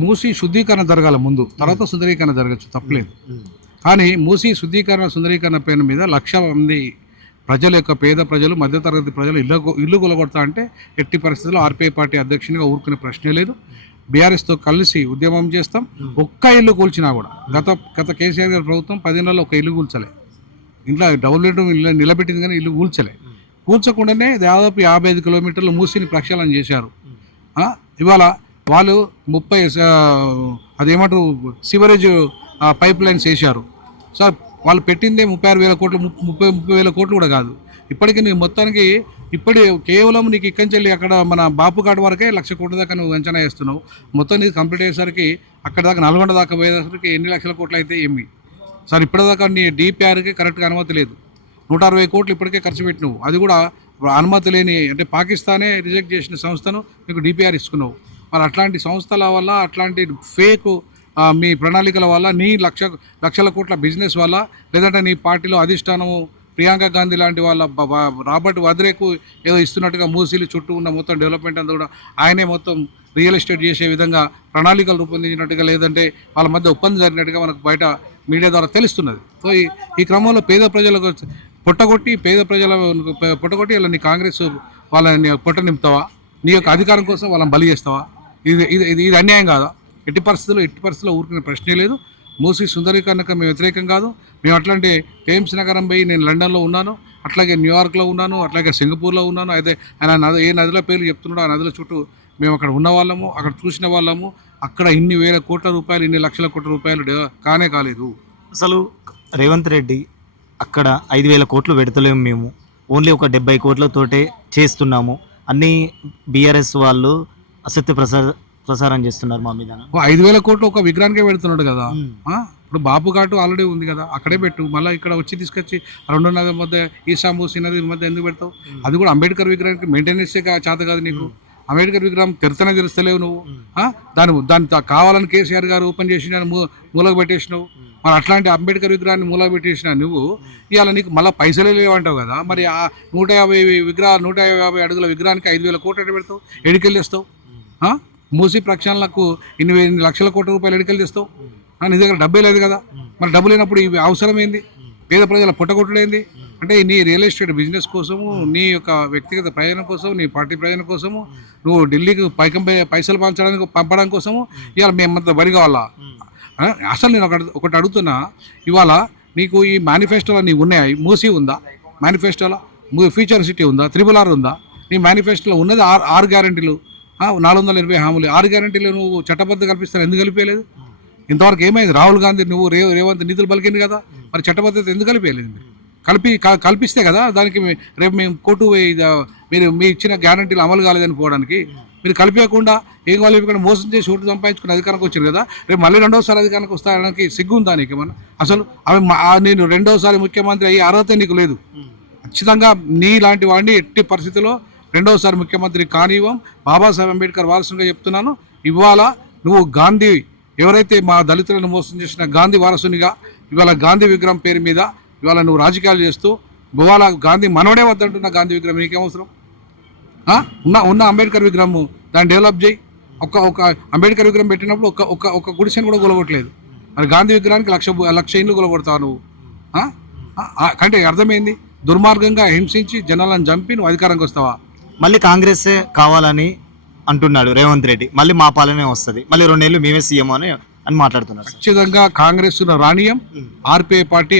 మూసి శుద్ధీకరణ జరగాల ముందు, తర్వాత సుందరీకరణ జరగచ్చు, తప్పలేదు. కానీ మూసి శుద్ధీకరణ సుందరీకరణ పేరు మీద 1,00,000 మంది ప్రజల యొక్క పేద ప్రజలు, మధ్యతరగతి ప్రజలు ఇల్లు కొలగొడతా అంటే ఎట్టి పరిస్థితుల్లో ఆర్పీఐ పార్టీ అధ్యక్షునిగా ఊరుకునే ప్రశ్నే లేదు. బీఆర్ఎస్తో కలిసి ఉద్యమం చేస్తాం. ఒక్క ఇల్లు కూల్చినా కూడా గత కేసీఆర్ గారి ప్రభుత్వం 10 నెలల్లో ఒక ఇల్లు కూల్చలే. ఇంట్లో డబుల్ బెడ్రూమ్ ఇల్లు నిలబెట్టింది కానీ ఇల్లు కూల్చలే. కూల్చకుండానే దాదాపు 55 కిలోమీటర్లు మూసిని ప్రక్షాళన చేశారు. ఇవాళ వాళ్ళు 30 అదేమంటారు సివరేజ్ పైప్ లైన్స్ వేశారు. సార్ వాళ్ళు పెట్టిందే 36,000 కోట్లు, 30,000 కోట్లు కూడా కాదు. ఇప్పటికీ నువ్వు మొత్తానికి కేవలం నీకు ఇక్కడి నుంచి అక్కడ మన బాపుఘాట్ వరకే 1,00,000 కోట్ల దాకా నువ్వు అంచనా వేస్తున్నావు. మొత్తం నీకు కంప్లీట్ అయ్యేసరికి అక్కడ దాకా నల్గొండ దాకా పోయేసరికి ఎన్ని లక్షల కోట్లు అయితే ఏమి సార్? ఇప్పటిదాకా నీ డిపిఆర్కి కరెక్ట్గా అనుమతి లేదు. 160 కోట్లు ఇప్పటికే ఖర్చు పెట్టినావు. అది కూడా అనుమతి లేని, అంటే పాకిస్తానే రిజెక్ట్ చేసిన సంస్థను నీకు డిపిఆర్ ఇస్తున్నావు. మరి అట్లాంటి సంస్థల వల్ల, అట్లాంటి ఫేక్ మీ ప్రణాళికల వల్ల, నీ లక్షల కోట్ల బిజినెస్ వల్ల, లేదంటే నీ పార్టీలో అధిష్టానము ప్రియాంక గాంధీ లాంటి వాళ్ళ రాబర్ట్ వద్రేకు ఏదో ఇస్తున్నట్టుగా మూసీలు చుట్టూ ఉన్న మొత్తం డెవలప్మెంట్ అంతా కూడా ఆయనే మొత్తం రియల్ ఎస్టేట్ చేసే విధంగా ప్రణాళికలు రూపొందించినట్టుగా, లేదంటే వాళ్ళ మధ్య ఒప్పందం జరిగినట్టుగా మనకు బయట మీడియా ద్వారా తెలుస్తున్నది. సో ఈ క్రమంలో పేద ప్రజలకు పొట్టగొట్టి ఇలా నీ కాంగ్రెస్ వాళ్ళని పొట్ట నింపుతావా? నీ యొక్క అధికారం కోసం వాళ్ళని బలి చేస్తావా? ఇది అన్యాయం కాదా? ఎట్టి పరిస్థితుల్లో ఊరుకునే ప్రశ్నే లేదు. మూసీ సుందరీకరణకు మేము వ్యతిరేకం కాదు. మేము అట్లాంటి థేమ్స్ నగరం పోయి నేను లండన్లో ఉన్నాను, అట్లాగే న్యూయార్క్లో ఉన్నాను, అట్లాగే సింగపూర్లో ఉన్నాను. అయితే ఆయన ఏ నదిలో పేర్లు చెప్తున్నాడో ఆ నదుల చుట్టూ మేము అక్కడ ఉన్న వాళ్ళము, అక్కడ చూసిన వాళ్ళము. అక్కడ ఇన్ని వేల కోట్ల రూపాయలు, ఇన్ని లక్షల కోట్ల రూపాయలు కాలేదు. అసలు రేవంత్ రెడ్డి అక్కడ 5,000 కోట్లు పెడతలేము, మేము ఓన్లీ ఒక 70 కోట్లతోటే చేస్తున్నాము. అన్ని బీఆర్ఎస్ వాళ్ళు అసత్య ప్రసారం చేస్తున్నారు మా మీద. 5,000 కోట్లు ఒక విగ్రహానికే పెడుతున్నాడు కదా. ఇప్పుడు బాపుఘాటు ఆల్రెడీ ఉంది కదా, అక్కడే పెట్టు. మళ్ళీ ఇక్కడ వచ్చి తీసుకొచ్చి 2 నదుల మధ్య ఈసా మూసీ నది మధ్య ఎందుకు పెడతావు? అది కూడా అంబేద్కర్ విగ్రహానికి మెయింటెనెన్సే చేత కాదు నీకు. అంబేద్కర్ విగ్రహం తెలుస్తలేవు నువ్వు. దాన్ని కావాలని కేసీఆర్ గారు ఓపెన్ చేసి మూలకు పెట్టేసినావు. మరి అట్లాంటి అంబేద్కర్ విగ్రహాన్ని మూలకు పెట్టేసిన నువ్వు ఇవాళ నీకు మళ్ళీ పైసలే లేవంటావు కదా. మరి ఆ 150 అడుగుల విగ్రహానికి 5,000 కోట్లు ఎక్కడ పెడతావు? ఎడికెళ్ళి తెస్తావు? మూసీ ప్రక్షాళనకు ఇన్ని లక్షల కోట్ల రూపాయలు ఎడికెళ్ళి తెస్తావు? నీ దగ్గర డబ్బే లేదు కదా. మరి డబ్బు లేనప్పుడు ఇవి అవసరం ఏంది? పేద ప్రజల పుట్టగొట్టుడేంది? అంటే నీ రియల్ ఎస్టేట్ బిజినెస్ కోసము, నీ యొక్క వ్యక్తిగత ప్రయోజనం కోసం, నీ పార్టీ ప్రయోజనం కోసము, నువ్వు ఢిల్లీకి పైసలు పంపడం కోసము ఇవాళ మేమంతా బరి కావాలా? అసలు నేను ఒకటి అడుగుతున్నా, ఇవాళ నీకు ఈ మేనిఫెస్టోలో నీవు ఉన్నాయి. మూసీ ఉందా మేనిఫెస్టోలో? ఫ్యూచర్ సిటీ ఉందా? RRR ఉందా? నీ మేనిఫెస్టోలో ఉన్నది 6 గ్యారెంటీలు, 480 హామీలు. 6 గ్యారెంటీలు నువ్వు చట్టబద్ధ కల్పిస్తాను ఎందుకు కలిపేయలేదు? ఇంతవరకు ఏమైంది? రాహుల్ గాంధీ నువ్వు రేవంత్ నిధులు పలికింది కదా, మరి చట్టబద్ధత ఎందుకు కలిపేయలేదు? మీరు కల్పిస్తే కదా దానికి రేపు మేము కోర్టు మీరు మీ ఇచ్చిన గ్యారంటీలు అమలు కాలేదని పోవడానికి. మీరు కలిపేయకుండా ఏం కలిపకుండా మోసం చేసి ఓటు సంపాదించుకుని అధికారానికి వచ్చారు కదా. రేపు మళ్ళీ 2వసారి అధికారానికి వస్తానికి సిగ్గుందా నీకు ఏమన్నా? అసలు నేను 2వసారి ముఖ్యమంత్రి అయ్యి అర్హత నీకు లేదు. ఖచ్చితంగా నీ లాంటి వాడిని ఎట్టి పరిస్థితుల్లో 2వసారి ముఖ్యమంత్రి కానివ్వం. బాబాసాహెబ్ అంబేద్కర్ వారసునిగా చెప్తున్నాను. ఇవాళ నువ్వు గాంధీ, ఎవరైతే మా దళితులను మోసం చేసిన గాంధీ వారసునిగా ఇవాళ గాంధీ విగ్రహం పేరు మీద ఇవాళ నువ్వు రాజకీయాలు చేస్తూ ఇవాళ గాంధీ మనవడే వద్దంటున్న గాంధీ విగ్రహం నీకేమవసరం? ఉన్న అంబేద్కర్ విగ్రహము దాన్ని డెవలప్ చేయి. ఒక అంబేద్కర్ విగ్రహం పెట్టినప్పుడు ఒక గుడిసెని కూడా కూలగొట్టలేదు. మరి గాంధీ విగ్రహానికి 1,00,000 ఇండ్లు కూలగొడతావు నువ్వు. అంటే అర్థమైంది, దుర్మార్గంగా హింసించి జనాలను చంపి నువ్వు అధికారానికి వస్తావా? మళ్ళీ కాంగ్రెసే కావాలని అంటున్నాడు రేవంత్ రెడ్డి. మళ్ళీ మా పాలనే వస్తుంది, మళ్ళీ 2 ఏళ్ళు మేమే సీఎం అని మాట్లాడుతున్నారు. ఖచ్చితంగా కాంగ్రెస్ రాణీయం. ఆర్పీఐ పార్టీ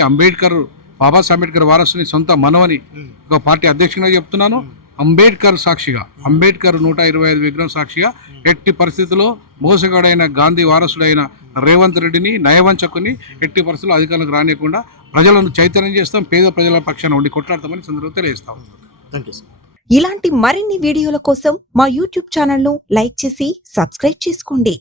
బాబాసాహెబ్ అంబేద్కర్ వారసుని సొంత మనవని ఒక పార్టీ అధ్యక్షునిగా చెప్తున్నాను. అంబేద్కర్ సాక్షిగా, అంబేద్కర్ 125 విగ్రహం సాక్షిగా ఎట్టి పరిస్థితుల్లో మోసగాడైన గాంధీ వారసుడైన రేవంత్ రెడ్డిని, నయవంచకుని ఎట్టి పరిస్థితుల్లో అధికారులకు రానియకుండా ప్రజలను చైతన్యం చేస్తాం. పేద ప్రజల పక్షాన ఉండి కొట్లాడతామని సందర్భంగా తెలియజేస్తాం. Thank you. ఇలాంటి మరిన్ని వీడియోల కోసం మా యూట్యూబ్ ఛానల్ను లైక్ చేసి సబ్స్క్రైబ్ చేసుకోండి.